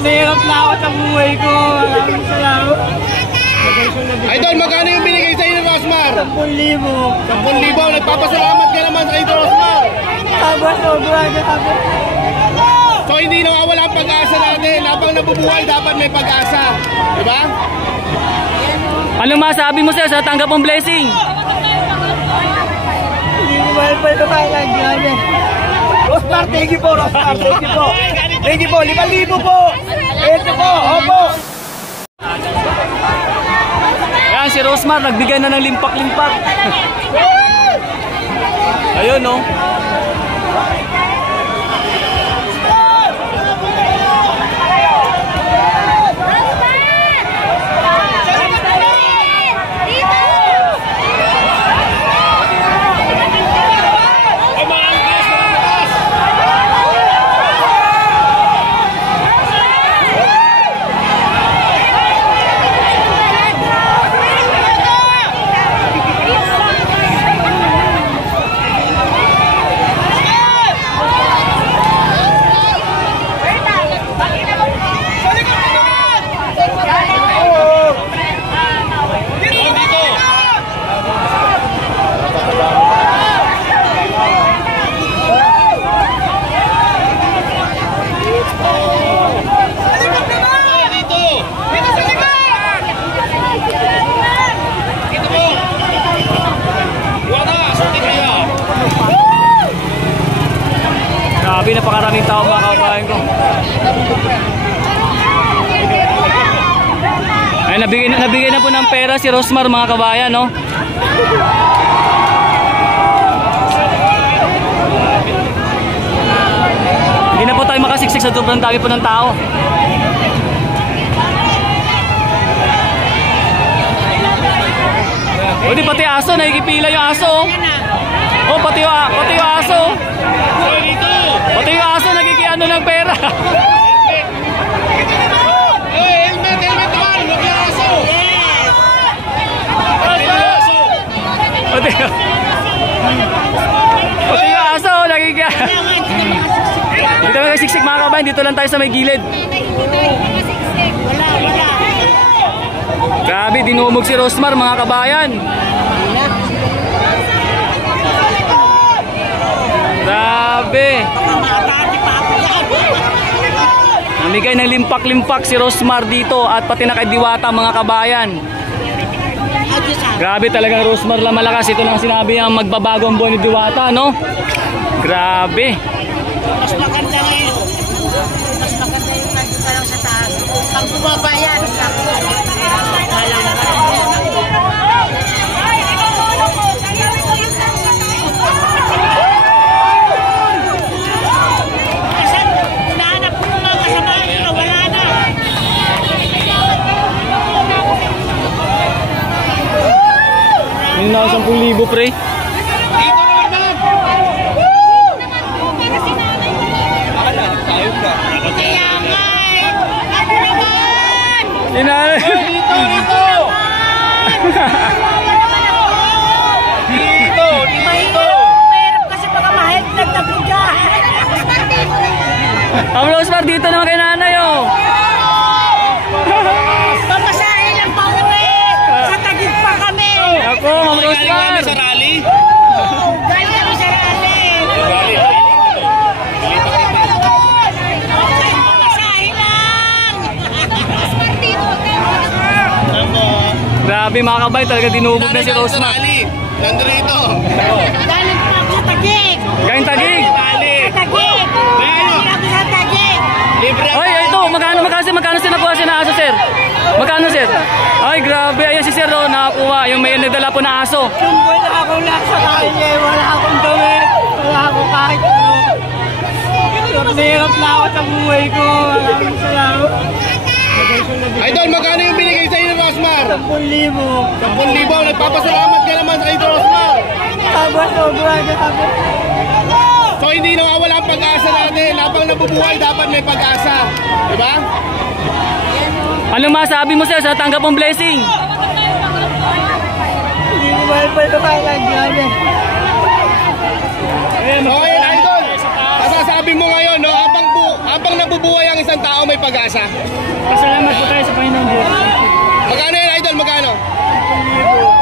Mahirap na ako sa buhay ko. Maraming salamat. Idol, magkano yung binigay sa inyo, Rosmar? 10,000. 10,000. Nagpapasalamat ka naman sa inyo, Rosmar. Sobra. So hindi nawawala ang pag-asa natin. Habang nabubuhay, dapat may pag-asa. Diba? Anong masabi mo, sir, sa tanggap mong blessing? Hindi ko mahal pa ito kaya. Grabe. Rosmar, thank you po, Rosmar. Thank you po. Thank you po. 5,000 po. Ito po. Opo. Ayan, si Rosmar, nagbigay na ng limpak-limpak. Ayun, no? Grabe, napakaraming tao mga kababayan ko. Ay, nabigay na po ng pera si Rosmar mga kabayan, no? Hindi na po tayo makasiksik sa sobrang dami po ng tao. O di pati aso, nakikipila yung aso. O pati yung aso. Pati yung aso nagigiano ng pera. Helmet naman, huwag yung aso. Pati yung aso nagigiano. Dito tayo siksik mga kabayan, dito lang tayo sa may gilid. Grabe, dinumog si Rosmar mga kabayan. Grabe. Namigay ng limpak-limpak si Rosmar dito at pati na kay Diwata mga kabayan. Grabe talagang Rosmar lang malakas. Ito lang sinabi niya magbabago ang buwan ni Diwata, no? Grabe. Mas maganda ngayon. Mas maganda yung nandito lang sa taas. Pag bumaba yan, Yung na 10,000 pre. Dito naman lang. Tayo ka. kaya nga eh. Ako naman! Dito. Dito. Mahirap kasi baka mahal nagtapo dyan. Ang Rosmar dito naman kay nanay, oh. Pamasahin lang pa uwi. Sa Taguig pa kami. Ako, Ma'am Rosmar. Sa rally? Galing kami sa rally. Pamasahin lang. Grabe mga kabay, talaga dinubog na si Rosmar. Nandito rito. Galing pa ako sa Taguig. Galing Taguig. Sa Taguig. Galing ako sa Taguig. Ay, ito, magkano sinakuha siya na aso, sir? Magkano, sir? Ay, grabe, ayan si sir, oh, nakakuha. Yung may nagdala po na aso. Tumboy na ako nasa kanya. Wala akong damit. Wala akong kahit ano. Hirap na ako sa buhay ko. Maraming salamat. Idol, magkano yung binigay sa inyo, Rosmar? 10,000. 10,000. Nagpapasalamat ka naman sa inyo, Rosmar. Sobra. So hindi nawawala ang pag-asa natin. Habang nabubuhay, dapat may pag-asa. Diba? Anong masabi mo, sir, sa tanggap mong blessing? Hindi ko mahal pa ito kaya. Grabe. Okay, Idol. Masasabi mo ngayon, no, Habang nabubuhay ang isang tao, may pag-asa. Pasalamat po tayo sa Panginoon Diyos. Magkano yan, idol? Magkano?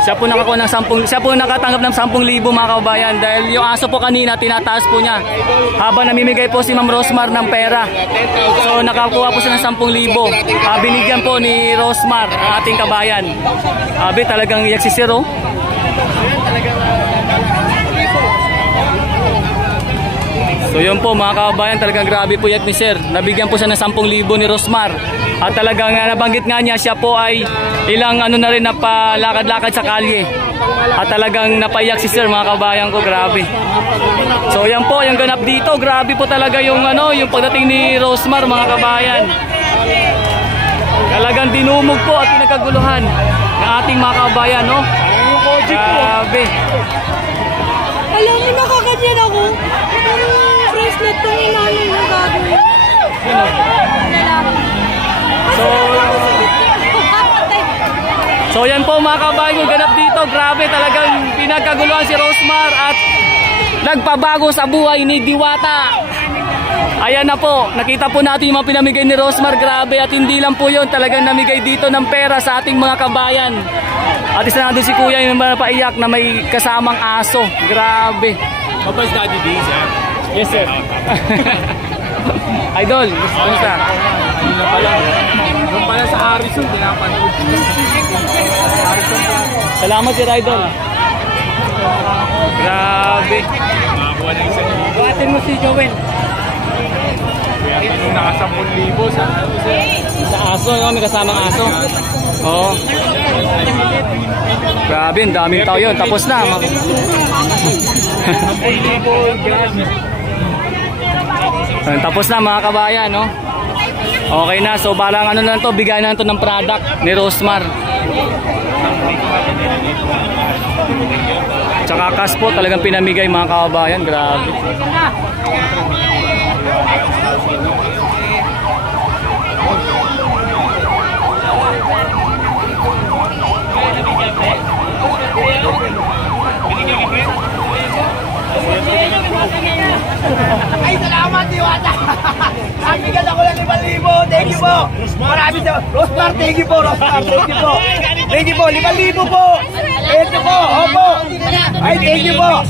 Siya po nakakuha ng 10, siya po nakatanggap ng 10,000 mga kababayan dahil yung aso po kanina tinataas po niya habang namimigay po si Ma'am Rosmar ng pera. So nakakuha po siya ng 10,000. Binigyan po ni Rosmar ang ating kabayan. Talagang iyak si Sir, oh. So yun po mga kababayan, talagang grabe po yan ni Sir. Nabigyan po siya ng 10,000 ni Rosmar. At talagang nabanggit nga niya, siya po ay ilang ano na rin napalakad-lakad sa kalye. At talagang napaiyak si Sir mga kababayan ko, grabe. So yan po, yung ganap dito, grabe po talaga yung yung pagdating ni Rosmar mga kababayan. Talagang dinumog po at pinagkaguluhan ng ating mga kababayan, no? Grabe. Alam mo, nakakanyan ako. Bracelet tong inaano yung gagawin. Sino? Lalaki. So yan po mga kababayan, yung ganap dito, grabe talagang pinagkaguluhan si Rosmar at nagpabago sa buhay ni Diwata. Ayan na po, nakita po natin yung mga pinamigay ni Rosmar, grabe, at hindi lang po yun, talagang namigay dito ng pera sa ating mga kabayan. At isa na doon si Kuya yung napaiyak na may kasamang aso, grabe. Kapag Daddy D, sir? Yes sir. Idol, kumusta? Yung pala sa Harrison, pinapanood. Salamat sir Idol. Grabe. Makakuha na isang libo. Buhatin mo si Joel. Kaya tanong naka 10,000 sa sir. Sa aso, no? May kasamang aso. Oo. Grabe, ang daming tao yun. Tapos na. Tapos na mga kabayan, no? Okay na. So, balang ano na to, bigay na to ng product ni Rosmar. Tsaka cash po talagang pinamigay mga kabayan. Grabe. Ay, salamat, Diwata! Nabigyan ako ng 5,000. Thank you po! Maraming sa... Rosmar, thank you po, Rosmar. Thank you po. Thank you po, 5,000 po. Thank you po, opo. Ay, thank you po.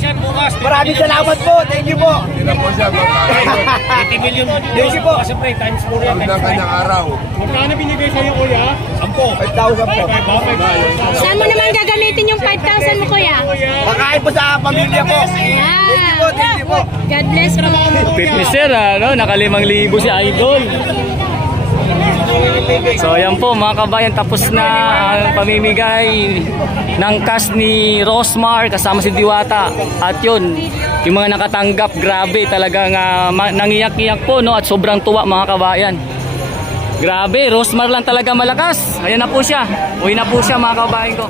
Maraming salamat po. Thank you po. 80 million. Thank you po. Siyempre, times 4 yan. Times kanyang araw. Magkano binigay sa'yo, kuya? 10. 5,000 po. Saan mo naman gagamitin yung 5,000 mo, kuya? Pakain po sa pamilya po. Thank you po, thank you po. God bless po. Fitness sir, naka 5,000 si Idol. So ayan po mga kabayan, tapos na ang pamimigay ng cash ni Rosmar kasama si Diwata. At yun, yung mga nakatanggap, grabe talagang nangiyak-iyak po, no? At sobrang tuwa mga kabayan. Grabe, Rosmar lang talaga malakas. Ayan na po siya, uwi na po siya mga kabayan ko.